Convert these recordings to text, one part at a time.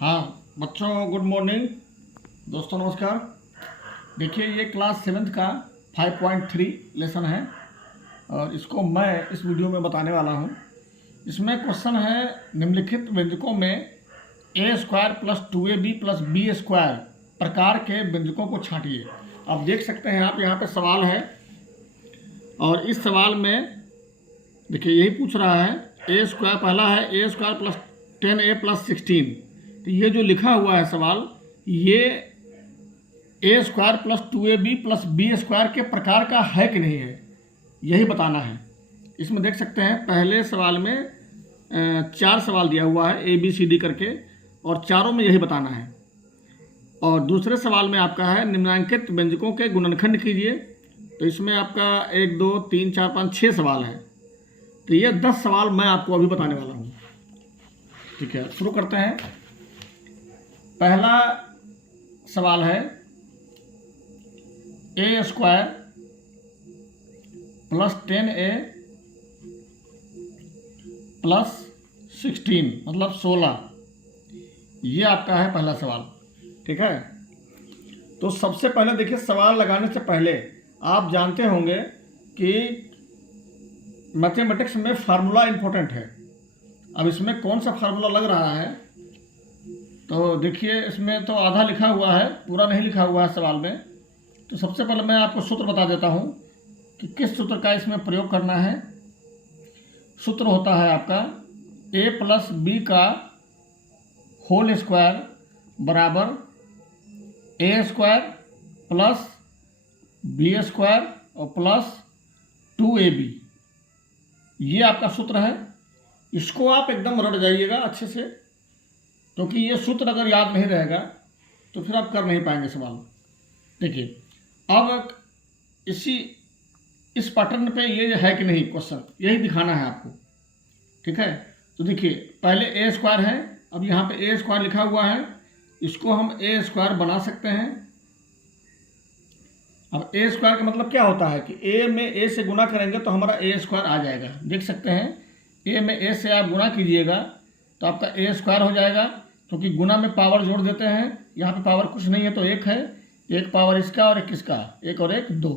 हाँ बच्चों, good morning. दोस्तों नमस्कार। देखिए, ये क्लास 7th का 5.3 लेसन है और इसको मैं इस वीडियो में बताने वाला हूँ। इसमें क्वेश्चन है, निम्नलिखित व्यंजकों में A square plus 2ab plus B square प्रकार के व्यंजकों को छांटिए। आप देख सकते हैं, आप यहाँ पे सवाल है और इस सवाल में देखिए यही पूछ रहा है। ए स्क्वायर पहला है, ए स्क्वायर प्लस 10a प्लस 16। तो ये जो लिखा हुआ है सवाल, ये A square plus 2ab plus B square के प्रकार का है कि नहीं है, यही बताना है। इसमें देख सकते हैं पहले सवाल में 4 सवाल दिया हुआ है ए बी सी डी करके, और चारों में यही बताना है। और दूसरे सवाल में आपका है निम्नांकित व्यंजकों के गुणनखंड कीजिए। तो इसमें आपका 1 2 3 4 5 6 सवाल है। तो ये 10 सवाल मैं आपको अभी बताने वाला हूँ। ठीक है, शुरू करते हैं। पहला सवाल है ए स्क्वायर प्लस 10a प्लस 16 मतलब 16। ये आपका है पहला सवाल। ठीक है, तो सबसे पहले देखिए, सवाल लगाने से पहले आप जानते होंगे कि मैथमेटिक्स में फार्मूला इंपॉर्टेंट है। अब इसमें कौन सा फार्मूला लग रहा है, तो देखिए इसमें तो आधा लिखा हुआ है, पूरा नहीं लिखा हुआ है सवाल में। तो सबसे पहले मैं आपको सूत्र बता देता हूँ कि किस सूत्र का इसमें प्रयोग करना है। सूत्र होता है आपका a प्लस बी का होल स्क्वायर बराबर ए स्क्वायर प्लस बी स्क्वायर और प्लस 2ab। ये आपका सूत्र है। इसको आप एकदम रट जाइएगा अच्छे से, क्योंकि ये सूत्र अगर याद नहीं रहेगा तो फिर आप कर नहीं पाएंगे सवाल। देखिए, अब इस पैटर्न पे ये है कि नहीं क्वेश्चन, यही दिखाना है आपको। ठीक है, तो देखिए पहले ए स्क्वायर है, अब यहाँ पे ए स्क्वायर लिखा हुआ है, इसको हम ए स्क्वायर बना सकते हैं। अब ए स्क्वायर का मतलब क्या होता है कि ए में ए से गुना करेंगे तो हमारा ए स्क्वायर आ जाएगा। देख सकते हैं, ए में ए से आप गुना कीजिएगा तो आपका ए स्क्वायर हो जाएगा, क्योंकि गुना में पावर जोड़ देते हैं। यहाँ पे पावर कुछ नहीं है तो एक है, एक पावर इसका और एक किसका, एक और एक 2।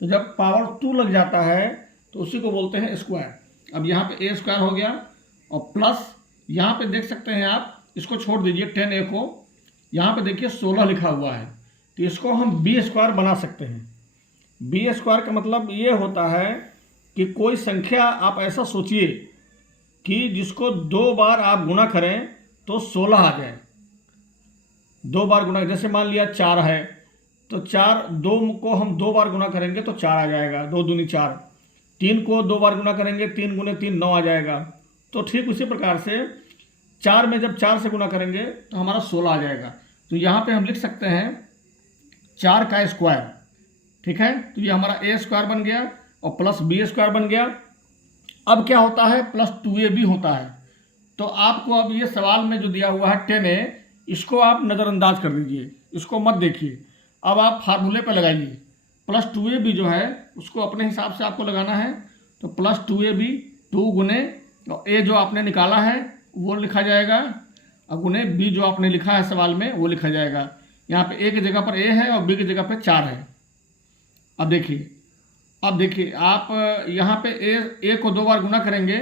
तो जब पावर 2 लग जाता है तो उसी को बोलते हैं स्क्वायर। अब यहाँ पे ए स्क्वायर हो गया और प्लस यहाँ पे देख सकते हैं आप, इसको छोड़ दीजिए 10a को, यहाँ पे देखिए 16 लिखा हुआ है, तो इसको हम बी स्क्वायर बना सकते हैं। बी स्क्वायर का मतलब ये होता है कि कोई संख्या आप ऐसा सोचिए कि जिसको 2 बार आप गुना करें तो 16 आ जाए। 2 बार गुना, जैसे मान लिया 4 है तो 2 को हम 2 बार गुना करेंगे तो 4 आ जाएगा, 2 दूनी 4। 3 को 2 बार गुना करेंगे, 3 गुने 3 9 आ जाएगा। तो ठीक उसी प्रकार से 4 में जब 4 से गुना करेंगे तो हमारा 16 आ जाएगा। तो यहाँ पे हम लिख सकते हैं 4 का स्क्वायर। ठीक है, तो ये हमारा ए स्क्वायर बन गया और प्लस बी स्क्वायर बन गया। अब क्या होता है, प्लस 2ab होता है। तो आपको अब ये सवाल में जो दिया हुआ है 10a, इसको आप नज़रअंदाज कर दीजिए, इसको मत देखिए। अब आप फार्मूले पर लगाइए। प्लस 2ab जो है उसको अपने हिसाब से आपको लगाना है। तो प्लस 2ab 2 गुने और ए जो आपने निकाला है वो लिखा जाएगा, और गुने बी जो आपने लिखा है सवाल में वो लिखा जाएगा। यहाँ पे ए की जगह पर ए है और बी की जगह पर 4 है। अब देखिए आप यहाँ पे ए को 2 बार गुना करेंगे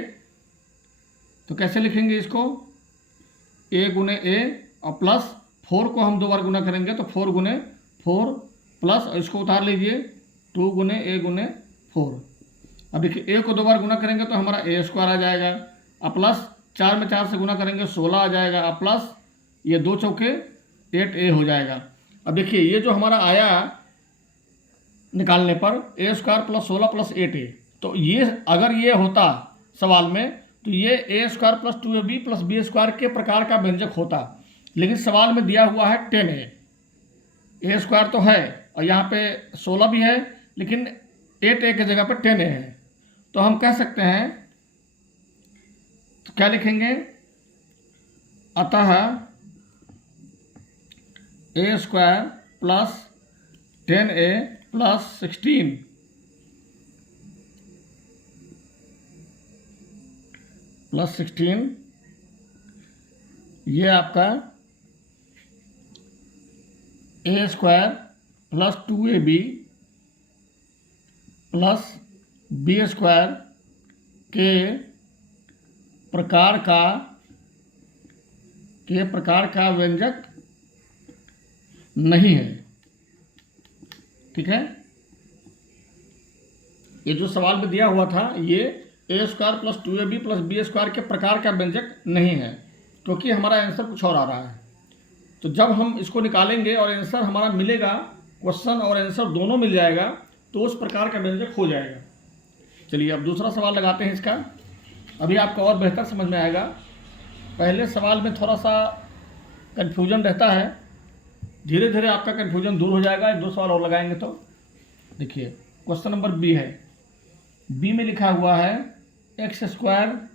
तो कैसे लिखेंगे इसको, ए गुने ए और प्लस 4 को हम 2 बार गुना करेंगे तो 4 गुने 4 प्लस, और इसको उतार लीजिए 2 गुने ए गुने 4। अब देखिए ए को 2 बार गुना करेंगे तो हमारा ए स्क्वायर आ जाएगा, और प्लस 4 में 4 से गुना करेंगे 16 आ जाएगा, और प्लस ये 2 चौके 8a हो जाएगा। अब देखिए ये जो हमारा आया निकालने पर ए स्क्वायर प्लस 16 प्लस 8a, तो ये अगर ये होता सवाल में तो ये A square plus 2ab plus B square के प्रकार का व्यंजक होता। लेकिन सवाल में दिया हुआ है 10a, ए स्क्वायर तो है और यहाँ पे 16 भी है, लेकिन 8a की जगह पर 10a है। तो हम कह सकते हैं, तो क्या लिखेंगे, अतः A square plus 10a plus 16 plus 16 ये आपका A square plus 2ab plus B square के प्रकार का व्यंजक नहीं है। ठीक है, ये जो सवाल में दिया हुआ था ये A square plus 2ab plus B square के प्रकार का व्यंजक नहीं है, क्योंकि हमारा आंसर कुछ और आ रहा है। तो जब हम इसको निकालेंगे और आंसर हमारा मिलेगा, क्वेश्चन और आंसर दोनों मिल जाएगा, तो उस प्रकार का व्यंजक हो जाएगा। चलिए अब दूसरा सवाल लगाते हैं इसका, अभी आपको और बेहतर समझ में आएगा। पहले सवाल में थोड़ा सा कन्फ्यूजन रहता है, धीरे धीरे आपका कन्फ्यूजन दूर हो जाएगा। 2 सवाल और लगाएंगे तो देखिए, क्वेश्चन नंबर बी है। बी में लिखा हुआ है x square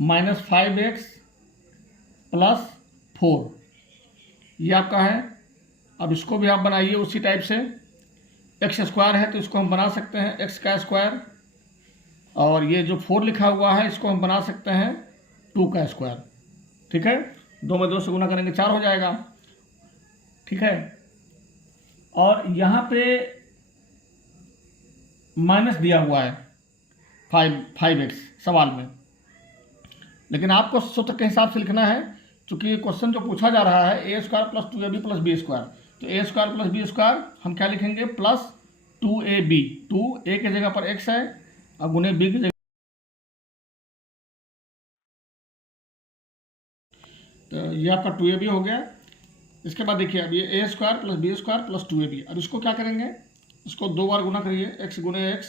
minus 5x plus 4, ये आपका है। अब इसको भी आप बनाइए उसी टाइप से। एक्स स्क्वायर है तो इसको हम बना सकते हैं एक्स का स्क्वायर, और ये जो 4 लिखा हुआ है इसको हम बना सकते हैं 2 का स्क्वायर। ठीक है, 2 में 2 से गुना करेंगे 4 हो जाएगा। ठीक है, और यहाँ पे माइनस दिया हुआ है 5x सवाल में, लेकिन आपको सूत्र के हिसाब से लिखना है, क्योंकि क्वेश्चन जो पूछा जा रहा है ए square plus 2ab plus B square, तो ए स्क्वायर प्लस बी स्क्वायर हम क्या लिखेंगे प्लस 2ab। 2 ए की जगह पर x है और गुने बी की जगह, तो ये आपका 2ab हो गया। इसके बाद देखिए अब ये A square plus B square plus 2ab, अब इसको क्या करेंगे, इसको 2 बार गुना करिए, x गुने x,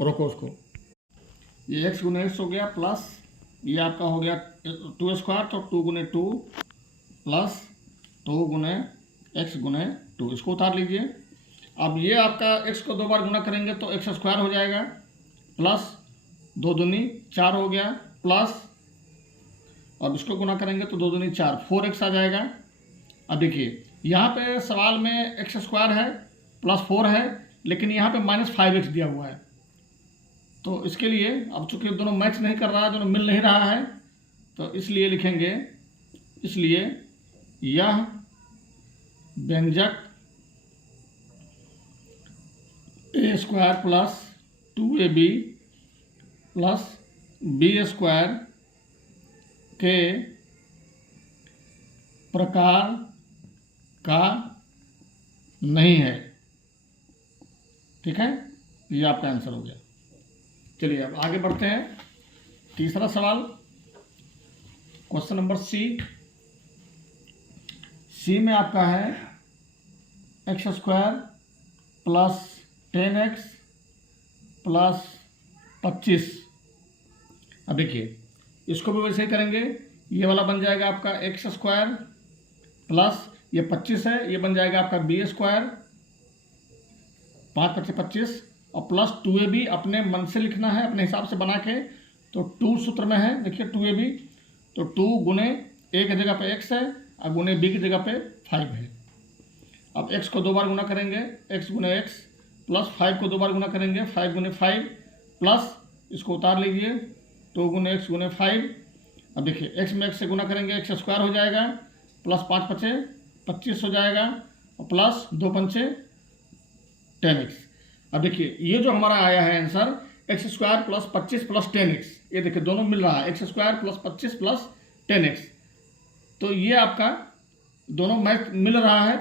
रोको उसको, ये x गुने x हो गया प्लस ये आपका हो गया 2 स्क्वायर, तो 2 गुने 2 प्लस 2 गुने x गुने 2, इसको उतार लीजिए। अब ये आपका x को 2 बार गुना करेंगे तो x स्क्वायर हो जाएगा, प्लस 2 दूनी 4 हो गया, प्लस अब इसको गुना करेंगे तो 2 दूनी 4, 4x आ जाएगा। अब देखिए यहाँ पे सवाल में एक्स स्क्वायर है प्लस 4 है, लेकिन यहाँ पे माइनस 5x दिया हुआ है, तो इसके लिए अब चूंकि दोनों मैच नहीं कर रहा है, दोनों मिल नहीं रहा है, तो इसलिए लिखेंगे, इसलिए यह व्यंजक ए square plus 2ab plus B square के प्रकार का नहीं है। ठीक है, ये आपका आंसर हो गया। चलिए अब आगे बढ़ते हैं, तीसरा सवाल, क्वेश्चन नंबर सी में आपका है x square plus 10x plus 25। अब देखिए इसको भी वैसे ही करेंगे, ये वाला बन जाएगा आपका एक्स स्क्वायर प्लस ये 25 है, ये बन जाएगा आपका बी स्क्वायर, 5 25 25, और प्लस 2ab अपने मन से लिखना है, अपने हिसाब से बना के, तो 2 सूत्र में है, देखिए 2ab, तो 2 गुने a की जगह पे x है और गुने b की जगह पे 5 है। अब x को 2 बार गुना करेंगे, x गुने x, प्लस 5 को 2 बार गुना करेंगे, 5 गुने 5, प्लस इसको उतार लीजिए, 2 गुने x गुने 5। अब देखिए x में x से गुना करेंगे एक्स स्क्वायर हो जाएगा, प्लस 5 पचे 25 हो जाएगा, और प्लस 2 पंचे 10x। अब देखिए ये जो हमारा आया है answer x square plus 25 plus 10x, ये देखिए दोनों मिल रहा है, x square plus 25 plus 10x, तो ये आपका दोनों मैच मिल रहा है,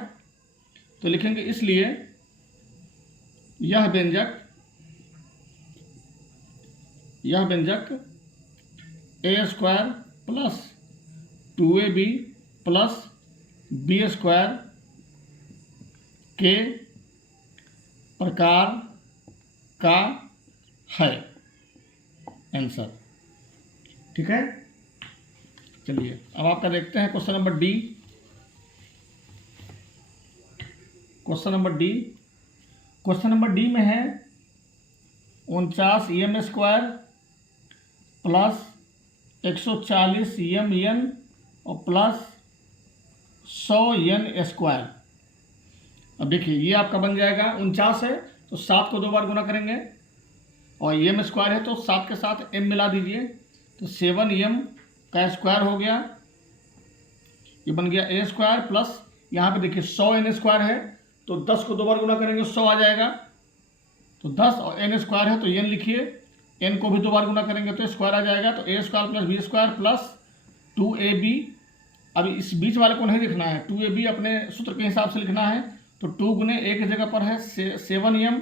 तो लिखेंगे इसलिए यह व्यंजक ए square plus 2ab plus B square के प्रकार का है आंसर। ठीक है, चलिए अब आपका देखते हैं question number D. Question number D में है 49 m स्क्वायर प्लस 140 m और प्लस 100 n स्क्वायर। अब देखिए ये आपका बन जाएगा 49 है तो 7 को 2 बार गुना करेंगे, और m स्क्वायर है तो 7 के साथ m मिला दीजिए, तो 7m का स्क्वायर हो गया ये बन गया ए स्क्वायर प्लस यहाँ पे देखिए 100 एन स्क्वायर है, तो 10 को 2 बार गुना करेंगे 100 आ जाएगा, तो 10 और एन स्क्वायर है तो एन लिखिए, एन को भी 2 बार गुना करेंगे तो स्क्वायर आ जाएगा, तो ए square plus B square plus 2ab। अभी इस बीच वाले को नहीं लिखना है, 2ab अपने सूत्र के हिसाब से लिखना है, तो 2 गुने ए की जगह पर है 7m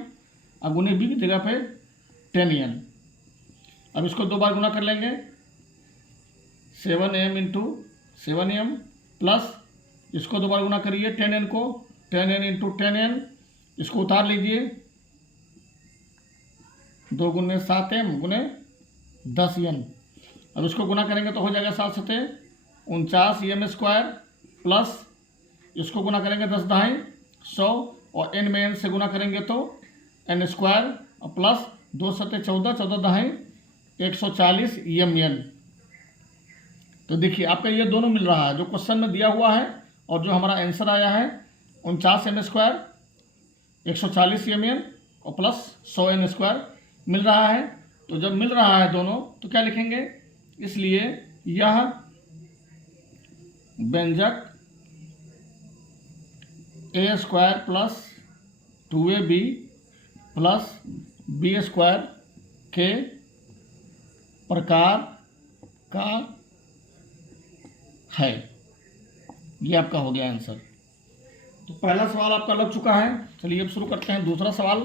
और गुने बी की जगह पे 10n। अब इसको 2 बार गुना कर लेंगे, 7m इंटू 7m प्लस इसको 2 बार गुना करिए 10n को, 10n इंटू 10n, इसको उतार लीजिए, 2 गुने 7m गुने 10n। अब इसको गुना करेंगे तो हो जाएगा 7 सते 49 m स्क्वायर प्लस इसको गुना करेंगे 10 दहाई 100 और n में n से गुना करेंगे तो n स्क्वायर और प्लस 2 सते 14, 14 दहाई 140 mn। तो देखिए आपका ये दोनों मिल रहा है, जो क्वेश्चन में दिया हुआ है और जो हमारा आंसर आया है 49 m स्क्वायर 140 mn और प्लस 100 n स्क्वायर मिल रहा है। तो जब मिल रहा है दोनों तो क्या लिखेंगे, इसलिए यह व्यंजक ए square plus 2ab plus B square के प्रकार का है। ये आपका हो गया आंसर। तो पहला सवाल आपका लग चुका है। चलिए अब शुरू करते हैं दूसरा सवाल।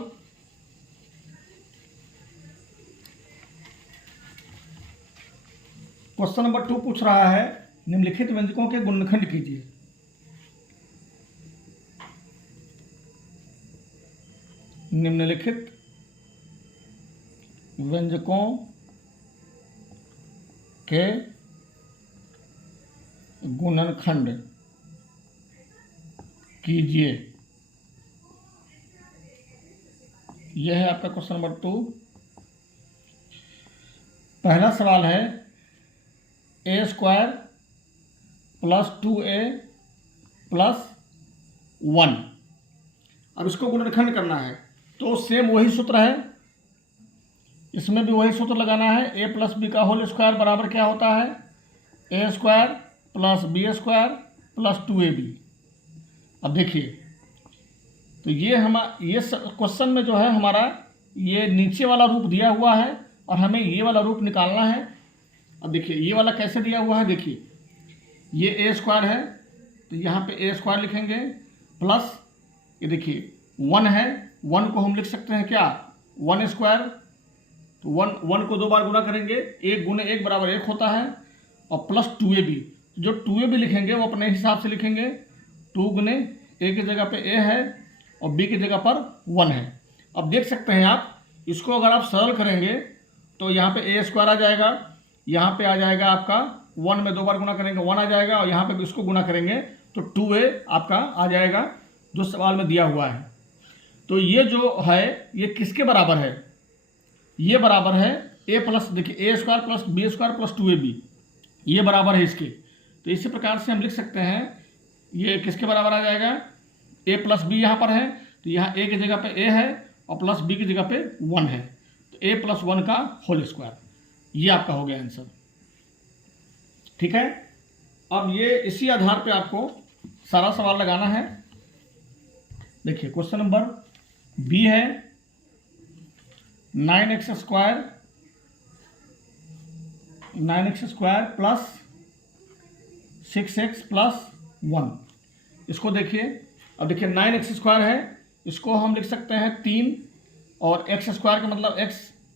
क्वेश्चन नंबर 2 पूछ रहा है, निम्नलिखित व्यंजकों के गुणनखंड कीजिए। निम्नलिखित व्यंजकों के गुणनखंड कीजिए। यह है आपका क्वेश्चन नंबर 2। पहला सवाल है ए स्क्वायर प्लस 2a प्लस 1। अब इसको गुणनखंड करना है तो सेम वही सूत्र है, इसमें भी वही सूत्र लगाना है। ए प्लस बी का होल स्क्वायर बराबर क्या होता है, ए square plus B square plus 2ab। अब देखिए तो ये क्वेश्चन में जो है हमारा ये नीचे वाला रूप दिया हुआ है और हमें ये वाला रूप निकालना है। अब देखिए ये वाला कैसे दिया हुआ है, देखिए ये ए स्क्वायर है तो यहाँ पे ए स्क्वायर लिखेंगे प्लस ये देखिए 1 है, 1 को हम लिख सकते हैं क्या 1 स्क्वायर, तो 1 को 2 बार गुना करेंगे, 1 गुने 1 बराबर 1 होता है, और प्लस 2ab। जो 2ab लिखेंगे वो अपने हिसाब से लिखेंगे, 2 गुने ए की जगह पे ए है और बी की जगह पर 1 है। अब देख सकते हैं आप इसको अगर आप सरल करेंगे तो यहाँ पे ए स्क्वायर आ जाएगा, यहाँ पे आ जाएगा आपका 1 में 2 बार गुना करेंगे 1 आ जाएगा, और यहाँ पे भी इसको गुना करेंगे तो 2a आपका आ जाएगा जो सवाल में दिया हुआ है। तो ये जो है ये किसके बराबर है, ये बराबर है ए प्लस, देखिए a square plus B square plus 2ab, ये बराबर है इसके। तो इसी प्रकार से हम लिख सकते हैं ये किसके बराबर आ जाएगा, ए प्लस बी यहाँ पर है तो यहाँ ए की जगह पे ए है और प्लस बी की जगह पे 1 है, तो ए प्लस 1 का होल स्क्वायर, ये आपका हो गया आंसर। ठीक है, अब ये इसी आधार पे आपको सारा सवाल लगाना है। देखिए क्वेश्चन नंबर बी है 9x square plus 6x plus 1। इसको देखिए, अब देखिए 9x स्क्वायर है, इसको हम लिख सकते हैं 3 और x स्क्वायर का मतलब x,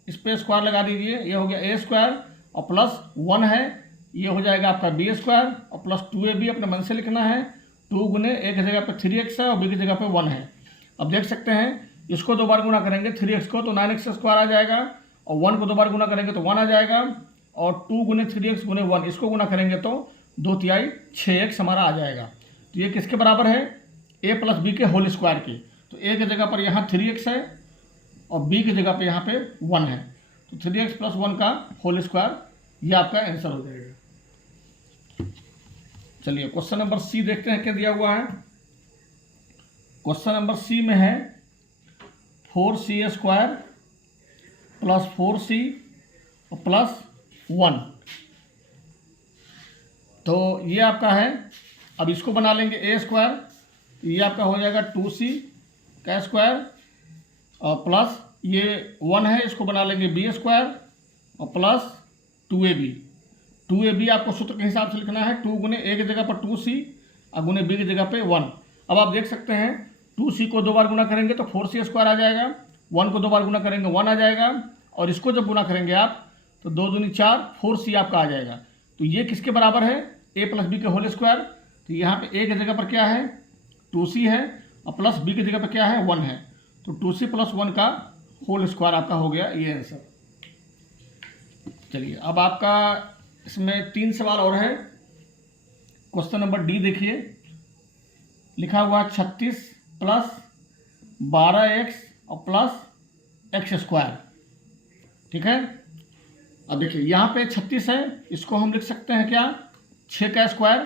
इस पे स्क्वायर लगा दीजिए, ये हो गया ए स्क्वायर और प्लस 1 है, ये हो जाएगा आपका बी स्क्वायर और प्लस 2ab अपने मन से लिखना है, 2 गुने ए की जगह पे 3x है और बी की जगह पे 1 है। अब देख सकते हैं इसको 2 बार गुना करेंगे 3x को तो 9x स्क्वायर आ जाएगा, और 1 को 2 बार गुना करेंगे तो 1 आ जाएगा, और 2 गुने 3x गुने 1 इसको गुना करेंगे तो 2/3 6x हमारा आ जाएगा। तो ये किसके बराबर है, ए प्लस बी के होल स्क्वायर के। तो ए की जगह पर यहाँ 3x है और बी की जगह पे यहाँ पे 1 है, तो 3x प्लस 1 का होल स्क्वायर, ये आपका आंसर हो जाएगा। चलिए क्वेश्चन नंबर सी देखते हैं क्या दिया हुआ है। क्वेश्चन नंबर सी में है 4c square plus 4c plus 1। तो ये आपका है अब इसको बना लेंगे ए स्क्वायर, तो ये आपका हो जाएगा 2c का स्क्वायर और प्लस ये 1 है, इसको बना लेंगे बी स्क्वायर और प्लस 2ab। 2ab आपको सूत्र के हिसाब से लिखना है, 2 गुने ए की जगह पर 2c और गुने बी की जगह पे 1। अब आप देख सकते हैं 2c को 2 बार गुना करेंगे तो 4c स्क्वायर आ जाएगा, 1 को 2 बार गुना करेंगे 1 आ जाएगा, और इसको जब गुना करेंगे आप तो 2 दूनी 4, 4c आपका आ जाएगा। तो ये किसके बराबर है, a प्लस बी के होल स्क्वायर। तो यहाँ पे a की जगह पर क्या है 2c है और प्लस b की जगह पर क्या है 1 है, तो 2c प्लस 1 का होल स्क्वायर आपका हो गया ये आंसर। चलिए अब आपका इसमें 3 सवाल और है। क्वेश्चन नंबर डी देखिए, लिखा हुआ 36 प्लस 12x और प्लस एक्स स्क्वायर। ठीक है, अब देखिए यहाँ पे 36 है, इसको हम लिख सकते हैं क्या 6 का स्क्वायर,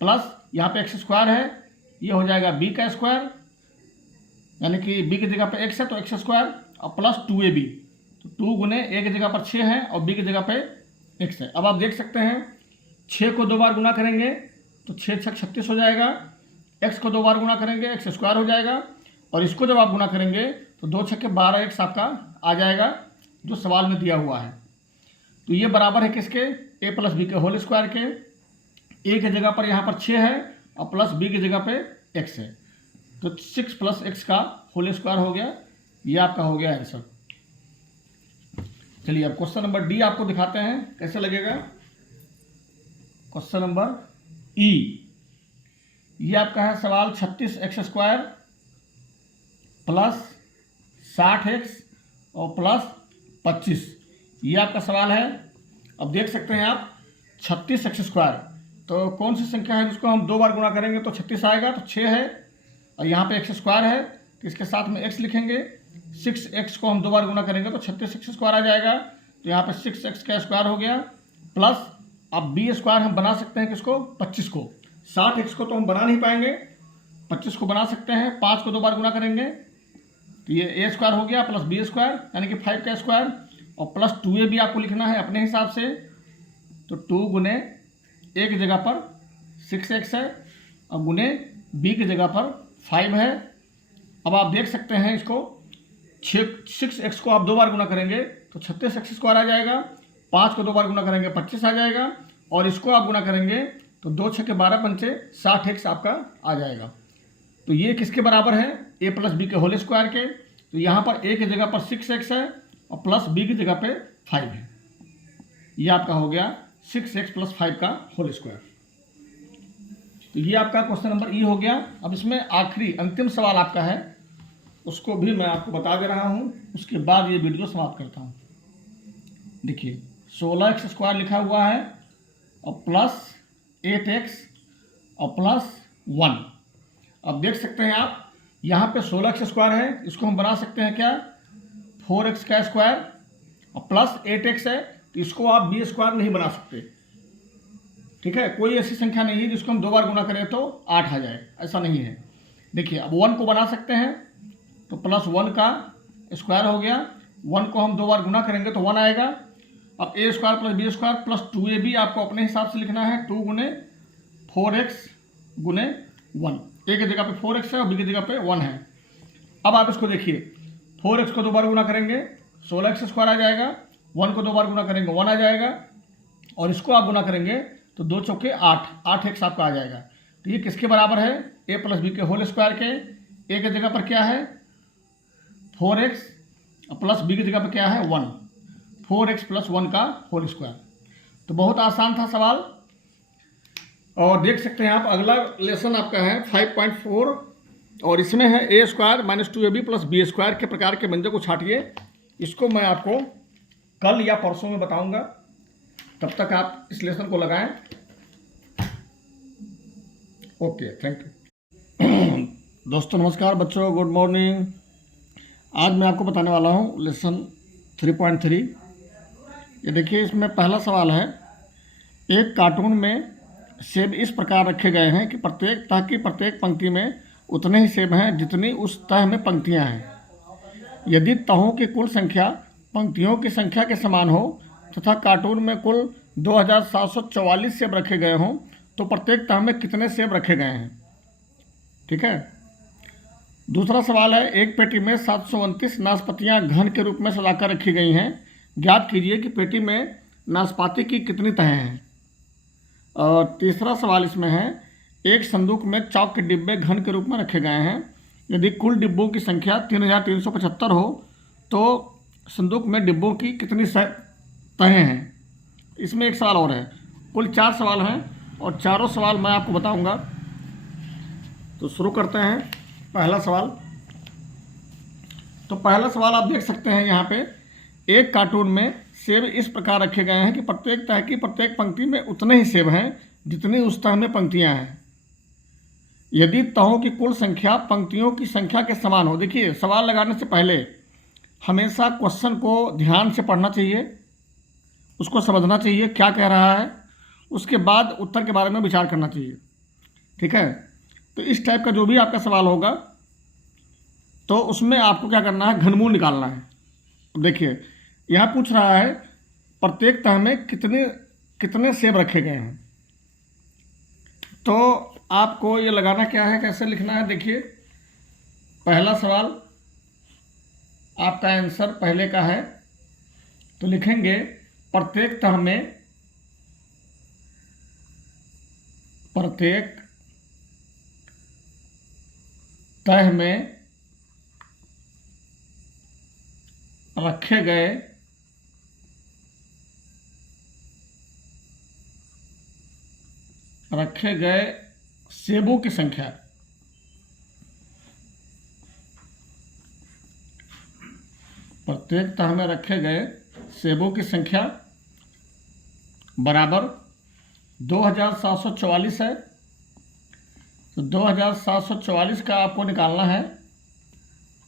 प्लस यहाँ पे एक्स स्क्वायर है, ये हो जाएगा b का स्क्वायर, यानी कि b की जगह पे x है तो एक्स स्क्वायर और प्लस 2ab। तो 2 गुने a की जगह पर 6 है और b की जगह पे x है। अब आप देख सकते हैं 6 को 2 बार गुना करेंगे तो 6 छक 36 हो जाएगा, x को 2 बार गुना करेंगे एक्स स्क्वायर हो जाएगा, और इसको जब आप गुना करेंगे तो 2 छक्के 12x आपका आ जाएगा जो सवाल में दिया हुआ है। तो ये बराबर है किसके, a प्लस बी के होल स्क्वायर के। a की जगह पर यहाँ पर 6 है और प्लस b की जगह पे x है, तो 6 प्लस x का होल स्क्वायर हो गया, ये आपका हो गया आंसर। चलिए अब क्वेश्चन नंबर डी आपको दिखाते हैं कैसे लगेगा। क्वेश्चन नंबर ई, ये आपका है सवाल 36x स्क्वायर प्लस 60x और प्लस 25, ये आपका सवाल है। अब देख सकते हैं आप 36x स्क्वायर, तो कौन सी संख्या है जिसको हम 2 बार गुना करेंगे तो 36 आएगा, तो 6 है, और यहाँ पे x स्क्वायर है तो इसके साथ में x लिखेंगे। 6x को हम 2 बार गुना करेंगे तो 36x स्क्वायर आ जाएगा, तो यहाँ पे 6x का स्क्वायर हो गया, प्लस अब b स्क्वायर हम बना सकते हैं किसको 25 को। 60x को तो हम बना नहीं पाएंगे, 25 को बना सकते हैं, 5 को 2 बार गुना करेंगे तो ये a स्क्वायर हो गया प्लस b स्क्वायर यानी कि 5 का स्क्वायर, और प्लस 2ab आपको लिखना है अपने हिसाब से, तो 2 गुने a की जगह पर 6x है और गुने b की जगह पर 5 है। अब आप देख सकते हैं इसको 6x को आप 2 बार गुना करेंगे तो 36x स्क्वायर आ जाएगा, 5 को 2 बार गुना करेंगे 25 आ जाएगा, और इसको आप गुना करेंगे तो 2 छक्के 12 पंचे 60x आपका आ जाएगा। तो ये किसके बराबर है, a प्लस बी के होल स्क्वायर के। तो यहाँ पर a की जगह पर 6x है और प्लस b की जगह पे 5 है, ये आपका हो गया 6x प्लस 5 का होल स्क्वायर। तो ये आपका क्वेश्चन नंबर ई हो गया। अब इसमें आखिरी अंतिम सवाल आपका है, उसको भी मैं आपको बता दे रहा हूँ, उसके बाद ये वीडियो समाप्त करता हूँ। देखिए 16x स्क्वायर लिखा हुआ है और प्लस 8x और प्लस 1। अब देख सकते हैं आप यहाँ पे 16x स्क्वायर है, इसको हम बना सकते हैं क्या 4x का स्क्वायर, और प्लस 8x है तो इसको आप b स्क्वायर नहीं बना सकते। ठीक है, कोई ऐसी संख्या नहीं है जिसको हम 2 बार गुना करें तो 8 आ जाए, ऐसा नहीं है। देखिए अब 1 को बना सकते हैं, तो प्लस 1 का स्क्वायर हो गया, 1 को हम 2 बार गुना करेंगे तो 1 आएगा। अब a square plus b square plus 2ab आपको अपने हिसाब से लिखना है, 2 गुने 4x गुने 1, a की जगह पे 4x है और b की जगह पे 1 है। अब आप इसको देखिए 4x को 2 बार गुना करेंगे 16x स्क्वायर आ जाएगा, 1 को 2 बार गुना करेंगे 1 आ जाएगा, और इसको आप गुना करेंगे तो 2 चौके 8, 8x आपका आ जाएगा। तो ये किसके बराबर है, a प्लस बी के होल स्क्वायर के। a की जगह पर क्या है 4x और प्लस b की जगह पर क्या है 1, 4x प्लस 1 का होल स्क्वायर। तो बहुत आसान था सवाल, और देख सकते हैं आप अगला लेसन आपका है 5.4, और इसमें है a square minus 2ab plus B square के प्रकार के व्यंजक को छाटिए। इसको मैं आपको कल या परसों में बताऊंगा, तब तक आप इस लेसन को लगाएं। Okay, thank you. दोस्तों नमस्कार, बच्चों गुड मॉर्निंग। आज मैं आपको बताने वाला हूँ लेसन 3.3। ये देखिए इसमें पहला सवाल है, एक कार्टून में सेब इस प्रकार रखे गए हैं कि प्रत्येक तह की प्रत्येक पंक्ति में उतने ही सेब हैं जितनी उस तह में पंक्तियां हैं। यदि तहों की कुल संख्या पंक्तियों की संख्या के समान हो तथा कार्टून में कुल 2744 सेब रखे गए हों तो प्रत्येक तह में कितने सेब रखे गए हैं। ठीक है। दूसरा सवाल है, एक पेटी में 729 नाशपातियाँ घन के रूप में सजाकर रखी गई हैं। ज्ञात कीजिए कि पेटी में नाशपाती की कितनी तहें हैं। और तीसरा सवाल इसमें है, एक संदूक में चॉक के डिब्बे घन के रूप में रखे गए हैं। यदि कुल डिब्बों की संख्या 3375 हो तो संदूक में डिब्बों की कितनी तहें हैं। इसमें एक सवाल और है। कुल 4 सवाल हैं और चारों सवाल मैं आपको बताऊंगा। तो शुरू करते हैं। पहला सवाल, तो पहला सवाल आप देख सकते हैं यहाँ पे, एक कार्टून में सेब इस प्रकार रखे गए हैं कि प्रत्येक तह की प्रत्येक पंक्ति में उतने ही सेब हैं जितनी उस तह में पंक्तियाँ हैं। यदि तहों की कुल संख्या पंक्तियों की संख्या के समान हो। देखिए, सवाल लगाने से पहले हमेशा क्वेश्चन को ध्यान से पढ़ना चाहिए, उसको समझना चाहिए क्या कह रहा है, उसके बाद उत्तर के बारे में विचार करना चाहिए। ठीक है। तो इस टाइप का जो भी आपका सवाल होगा तो उसमें आपको क्या करना है, घनमूल निकालना है। अब देखिए, यहाँ पूछ रहा है प्रत्येक तह में कितने सेब रखे गए हैं। तो आपको ये लगाना क्या है, कैसे लिखना है। देखिए, पहला सवाल आपका आंसर पहले का है, तो लिखेंगे प्रत्येक तह में रखे गए सेबों की संख्या। प्रत्येक तह में रखे गए सेबों की संख्या बराबर 2744 है। तो 2744 का आपको निकालना है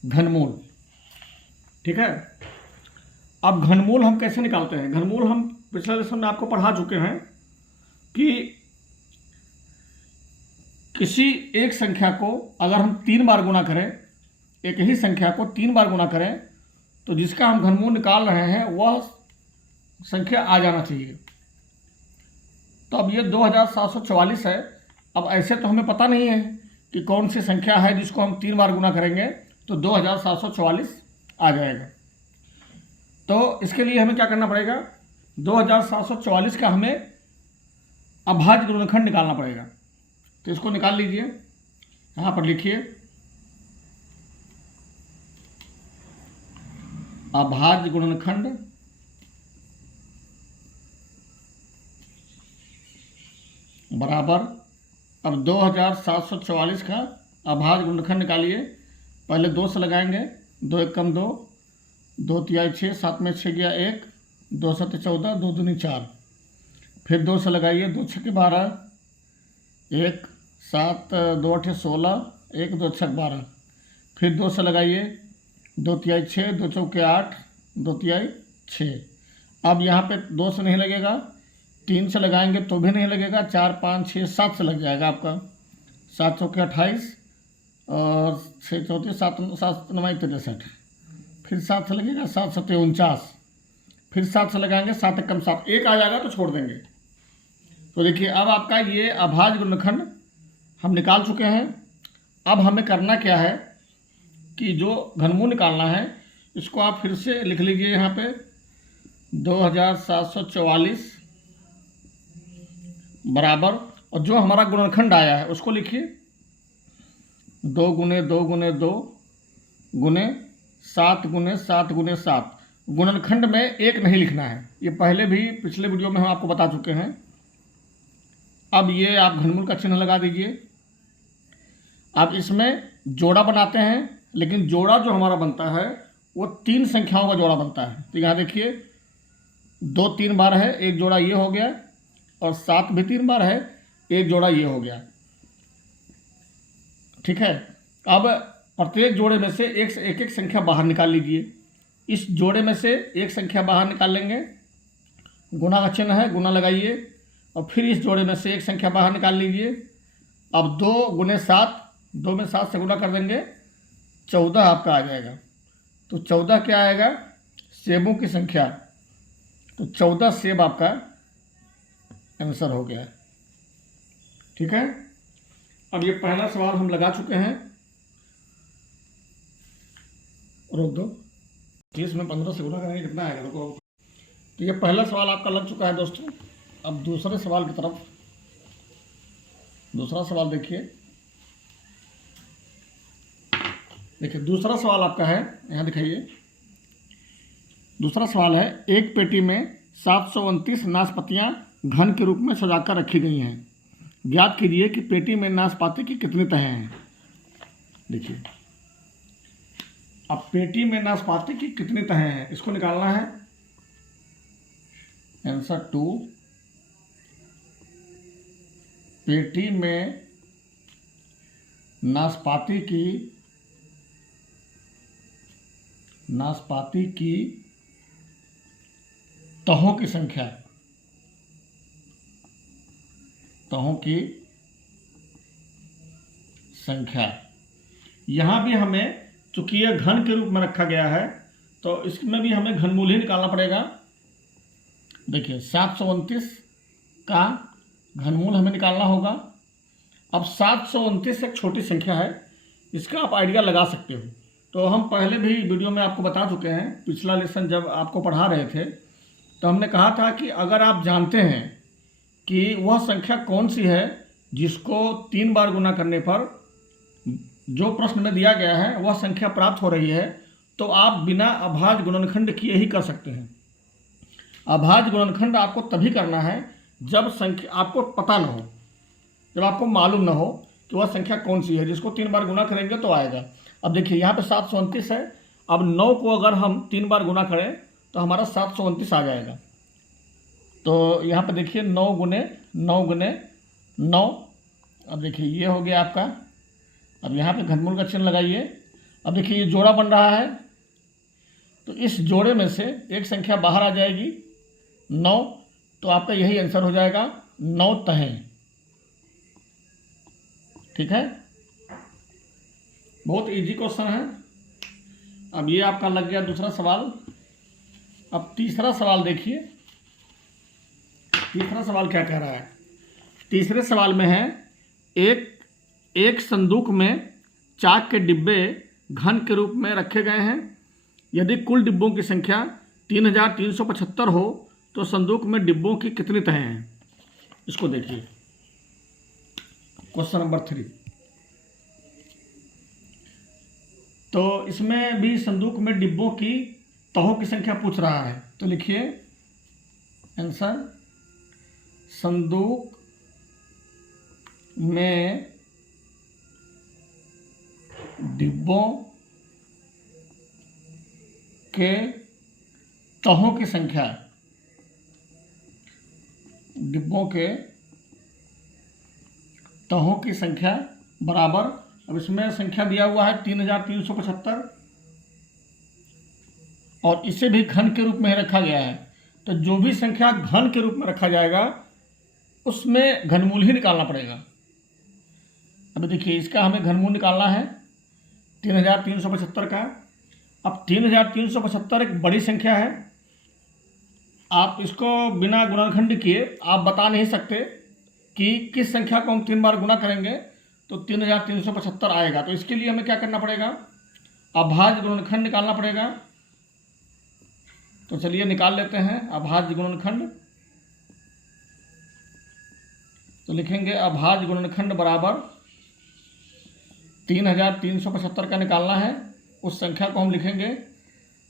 घनमूल। ठीक है। अब घनमूल हम कैसे निकालते हैं। घनमूल हम पिछले लेसन में आपको पढ़ा चुके हैं कि किसी एक संख्या को अगर हम 3 बार गुना करें, एक ही संख्या को 3 बार गुना करें, तो जिसका हम घनमूल निकाल रहे हैं वह संख्या आ जाना चाहिए। तो अब ये 2744 है। अब ऐसे तो हमें पता नहीं है कि कौन सी संख्या है जिसको हम 3 बार गुना करेंगे तो 2744 आ जाएगा। तो इसके लिए हमें क्या करना पड़ेगा, 2744 का हमें अभाज्य गुणनखंड निकालना पड़ेगा। तो इसको निकाल लीजिए, यहाँ पर लिखिए अभाज्य गुणनखंड बराबर, अब 2744 का अभाज्य गुणनखंड निकालिए। पहले 2 से लगाएंगे, 2 एक कम 2, 2 तिहाई 6, 7 में 6 गया 1, 2 7 14, 2 दूनी 4। फिर 2 से लगाइए, 2 6 12, 1 7 2 8 16, 1 2 6 12। फिर 2 से लगाइए, 2 तिहाई 6, 2 चौके 8, 2 तिहाई 6। अब यहाँ पे 2 से नहीं लगेगा, 3 से लगाएंगे तो भी नहीं लगेगा, 4 5 6 7 से लग जाएगा आपका। 7 चौके 28 और 6 चौथे 7 7 9 63। फिर 7 से लगेगा, 7 7 49। फिर 7 से लगाएंगे, 7 कम 7, 1 आ जाएगा तो छोड़ देंगे। तो देखिए, अब आपका ये अभाज्य गुणनखंड हम निकाल चुके हैं। अब हमें करना क्या है कि जो घनमूल निकालना है इसको आप फिर से लिख लीजिए यहाँ पे 2744 बराबर, और जो हमारा गुणनखंड आया है उसको लिखिए 2 गुने 2 गुने 2 गुने 7 गुने 7 गुने 7। गुणनखंड में 1 नहीं लिखना है, ये पहले भी पिछले वीडियो में हम आपको बता चुके हैं। अब ये आप घनमूल का चिन्ह लगा दीजिए। अब इसमें जोड़ा बनाते हैं, लेकिन जोड़ा जो हमारा बनता है वो 3 संख्याओं का जोड़ा बनता है। तो यहाँ देखिए 2 3 बार है, एक जोड़ा ये हो गया, और 7 भी 3 बार है, एक जोड़ा ये हो गया। ठीक है। अब प्रत्येक जोड़े में से एक संख्या बाहर निकाल लीजिए। इस जोड़े में से एक संख्या बाहर निकाल लेंगे, गुना का चिन्ह है, गुना लगाइए, और फिर इस जोड़े में से एक संख्या बाहर निकाल लीजिए। अब 2 गुने 7, 2 में 7 से गुना कर देंगे, 14 आपका आ जाएगा। तो 14 क्या आएगा, सेबों की संख्या। तो 14 सेब आपका आंसर हो गया। ठीक है। अब ये पहला सवाल हम लगा चुके हैं, रोक दो। 30 में 15 से गुना करेंगे कितना आएगा, रुको। तो ये पहला सवाल आपका लग चुका है दोस्तों। अब दूसरे सवाल की तरफ, दूसरा सवाल देखिए। देखिए दूसरा सवाल आपका है, यहाँ दिखाइए। दूसरा सवाल है, एक पेटी में 729 नाशपातियाँ घन के रूप में सजाकर रखी गई हैं। ज्ञात कीजिए कि पेटी में नाशपाती की कितनी तहें हैं। देखिए अब पेटी में नाशपाती की कितनी तहें हैं, इसको निकालना है। आंसर 2, पेटी में नाशपाती की तहों की संख्या, तहों की संख्या। यहाँ भी हमें, चूंकि यह घन के रूप में रखा गया है तो इसमें भी हमें घनमूल ही निकालना पड़ेगा। देखिए 729 का घनमूल हमें निकालना होगा। अब 729 एक छोटी संख्या है, इसका आप आइडिया लगा सकते हो। तो हम पहले भी वीडियो में आपको बता चुके हैं, पिछला लेसन जब आपको पढ़ा रहे थे तो हमने कहा था कि अगर आप जानते हैं कि वह संख्या कौन सी है जिसको 3 बार गुना करने पर जो प्रश्न में दिया गया है वह संख्या प्राप्त हो रही है, तो आप बिना अभाज्य गुणनखंड किए ही कर सकते हैं। अभाज्य गुणनखंड आपको तभी करना है जब संख्या आपको पता न हो, जब आपको मालूम न हो कि वह संख्या कौन सी है जिसको 3 बार गुना करेंगे तो आएगा। अब देखिए यहाँ पे 729 है। अब 9 को अगर हम 3 बार गुना करें तो हमारा 729 आ जाएगा। तो यहाँ पे देखिए 9 गुने 9 गुने 9। अब देखिए ये हो गया आपका। अब यहाँ पे घनमूल का चिन्ह लगाइए। अब देखिए ये जोड़ा बन रहा है, तो इस जोड़े में से एक संख्या बाहर आ जाएगी 9, तो आपका यही आंसर हो जाएगा 9 तहें। ठीक है, बहुत इजी क्वेश्चन है। अब ये आपका लग गया दूसरा सवाल। अब तीसरा सवाल देखिए, तीसरा सवाल क्या कह रहा है। तीसरे सवाल में है, एक संदूक में चाक के डिब्बे घन के रूप में रखे गए हैं। यदि कुल डिब्बों की संख्या 3375 हो तो संदूक में डिब्बों की कितनी तहें हैं। इसको देखिए, क्वेश्चन नंबर 3। तो इसमें भी संदूक में डिब्बों की तहों की संख्या पूछ रहा है। तो लिखिए आंसर, संदूक में डिब्बों के तहों की संख्या, डिब्बों के तहों की संख्या बराबर, अब इसमें संख्या दिया हुआ है 3375 और इसे भी घन के रूप में रखा गया है। तो जो भी संख्या घन के रूप में रखा जाएगा उसमें घनमूल ही निकालना पड़ेगा। अब देखिए इसका हमें घनमूल निकालना है 3375 का। अब 3375 एक बड़ी संख्या है, आप इसको बिना गुणनखंड किए आप बता नहीं सकते कि किस संख्या को हम 3 बार गुना करेंगे तो 3375 आएगा। तो इसके लिए हमें क्या करना पड़ेगा, अभाज्य गुणनखंड निकालना पड़ेगा। तो चलिए निकाल लेते हैं अभाज्य गुणनखंड। तो लिखेंगे अभाज्य गुणनखंड बराबर 3375 का निकालना है। उस संख्या को हम लिखेंगे,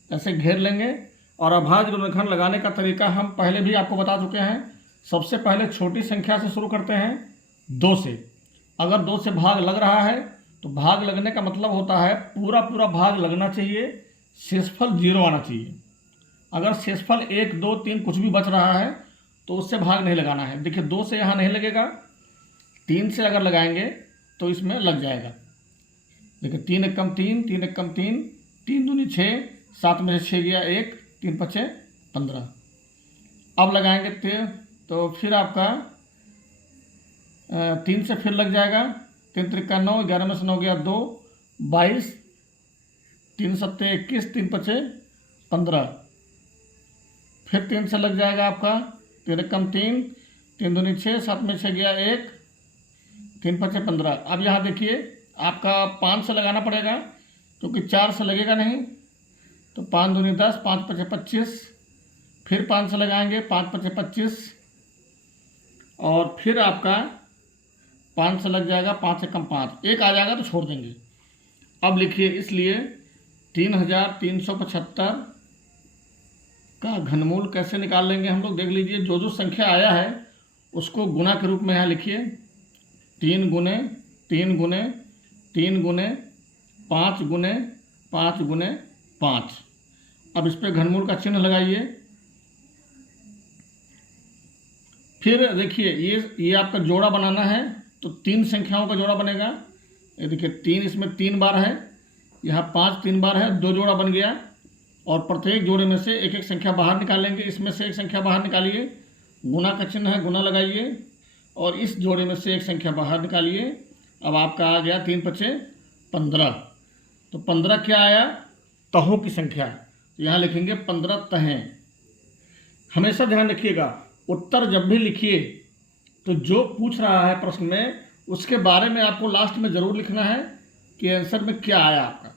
ऐसे घेर लेंगे। और अभाज्य गुणनखंड लगाने का तरीका हम पहले भी आपको बता चुके हैं। सबसे पहले छोटी संख्या से शुरू करते हैं, 2 से। अगर 2 से भाग लग रहा है तो भाग लगने का मतलब होता है पूरा पूरा भाग लगना चाहिए, शेषफल 0 आना चाहिए। अगर शेषफल 1, 2, 3 कुछ भी बच रहा है तो उससे भाग नहीं लगाना है। देखिए 2 से यहाँ नहीं लगेगा, 3 से अगर लगाएंगे तो इसमें लग जाएगा। देखिए 3 एकम 3, 3 एकम 3, 3 दूनी 6, 7 में से 6 गया 1, 3 पचे 15। अब लगाएंगे 3, तो फिर आपका 3 से फिर लग जाएगा, 3 त्रिका 9, 11 में से 9 गया 2, 22, 3 सत्ते 21, 3 पचे 15। फिर 3 से लग जाएगा आपका 3 एकम 3, 3 दूनी 6, 7 में 6 गया 1, 3 5 15। अब यहाँ देखिए आपका 5 से लगाना पड़ेगा क्योंकि 4 से लगेगा नहीं। तो 5 दूनी 10, 5 5 25, फिर 5 से लगाएंगे, 5 5 25, और फिर आपका 5 से लग जाएगा, 5 से कम 5, एक आ जाएगा तो छोड़ देंगे। अब लिखिए, इसलिए 3375 का घनमूल कैसे निकाल लेंगे हम लोग, देख लीजिए। जो जो संख्या आया है उसको गुना के रूप में यहाँ लिखिए। 3 गुने 3 गुने 3 गुने 5 गुने 5 गुने 5। अब इस पर घनमूल का चिन्ह लगाइए। फिर देखिए ये आपका जोड़ा बनाना है, तो 3 संख्याओं का जोड़ा बनेगा। ये देखिए 3, इसमें 3 बार है, यहाँ 5 3 बार है, 2 जोड़ा बन गया। और प्रत्येक जोड़े में से एक एक संख्या बाहर निकालेंगे। इसमें से एक संख्या बाहर निकालिए, गुना का चिन्ह है, गुना लगाइए, और इस जोड़े में से एक संख्या बाहर निकालिए। अब आपका आ गया 3 5 15। तो 15 क्या आया, तहों की संख्या। तो यहाँ लिखेंगे 15 तहें। हमेशा ध्यान रखिएगा, उत्तर जब भी लिखिए तो जो पूछ रहा है प्रश्न में उसके बारे में आपको लास्ट में ज़रूर लिखना है कि आंसर में क्या आया आपका।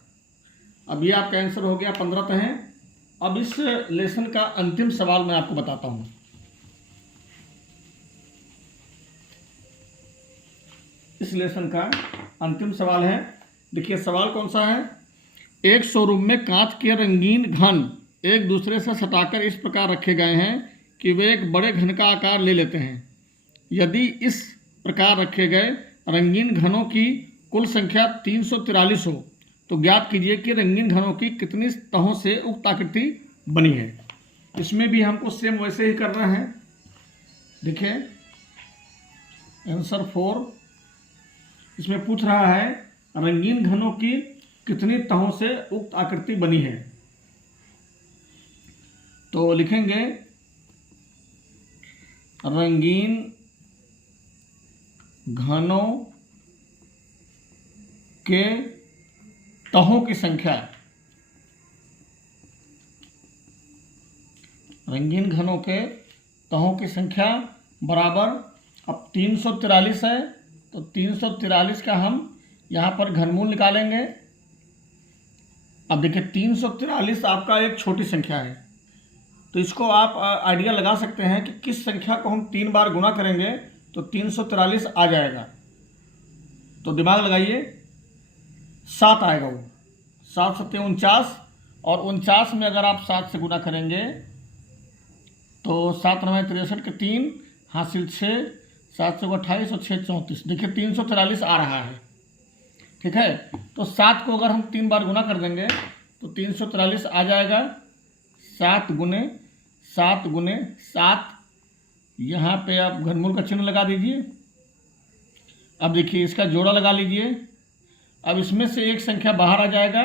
अब ये आपका आंसर हो गया 15 तहें। अब इस लेसन का अंतिम सवाल मैं आपको बताता हूँ। इस लेसन का अंतिम सवाल है, देखिए सवाल कौन सा है। एक शोरूम में कांच के रंगीन घन एक दूसरे से सटाकर इस प्रकार रखे गए हैं कि वे एक बड़े घन का आकार ले लेते हैं। यदि इस प्रकार रखे गए रंगीन घनों की कुल संख्या 343 हो तो ज्ञात कीजिए कि रंगीन घनों की कितनी तहों से उक्त आकृति बनी है। इसमें भी हमको सेम वैसे ही करना है। देखिए आंसर 4, इसमें पूछ रहा है रंगीन घनों की कितनी तहों से उक्त आकृति बनी है। तो लिखेंगे रंगीन घनों के तहों की संख्या, रंगीन घनों के तहों की संख्या बराबर, अब 343 है तो 343 का हम यहाँ पर घनमूल निकालेंगे। अब देखिए 343 आपका एक छोटी संख्या है, तो इसको आप आइडिया लगा सकते हैं कि किस संख्या को हम 3 बार गुना करेंगे तो 343 आ जाएगा। तो दिमाग लगाइए, 7 आएगा वो, 7 7 49, और 49 में अगर आप 7 से गुना करेंगे तो 7 9 63 के 3 हासिल 6, 7 से 28 और 6 34। देखिए 343 आ रहा है, ठीक है। तो 7 को अगर हम 3 बार गुना कर देंगे तो 343 आ जाएगा। 7 गुने 7 गुने 7, यहाँ पे आप घनमूल का चिन्ह लगा दीजिए। अब देखिए इसका जोड़ा लगा लीजिए। अब इसमें से एक संख्या बाहर आ जाएगा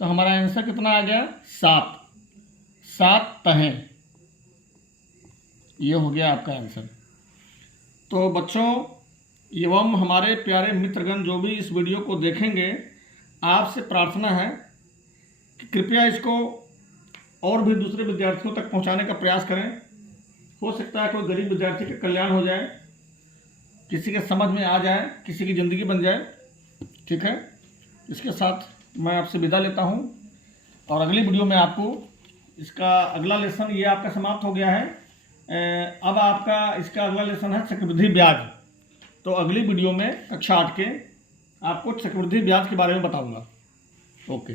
तो हमारा आंसर कितना आ गया, 7। 7 तहें, ये हो गया आपका आंसर। तो बच्चों एवं हमारे प्यारे मित्रगण जो भी इस वीडियो को देखेंगे, आपसे प्रार्थना है कि कृपया इसको और भी दूसरे विद्यार्थियों तक पहुंचाने का प्रयास करें। हो सकता है कोई गरीब विद्यार्थी का कल्याण हो जाए, किसी के समझ में आ जाए, किसी की ज़िंदगी बन जाए, ठीक है। इसके साथ मैं आपसे विदा लेता हूं, और अगली वीडियो में आपको इसका अगला लेसन, ये आपका समाप्त हो गया है। अब आपका इसका अगला लेसन है चक्रवृद्धि ब्याज। तो अगली वीडियो में कक्षा 8 के आपको चक्रवृद्धि ब्याज के बारे में बताऊंगा। ओके।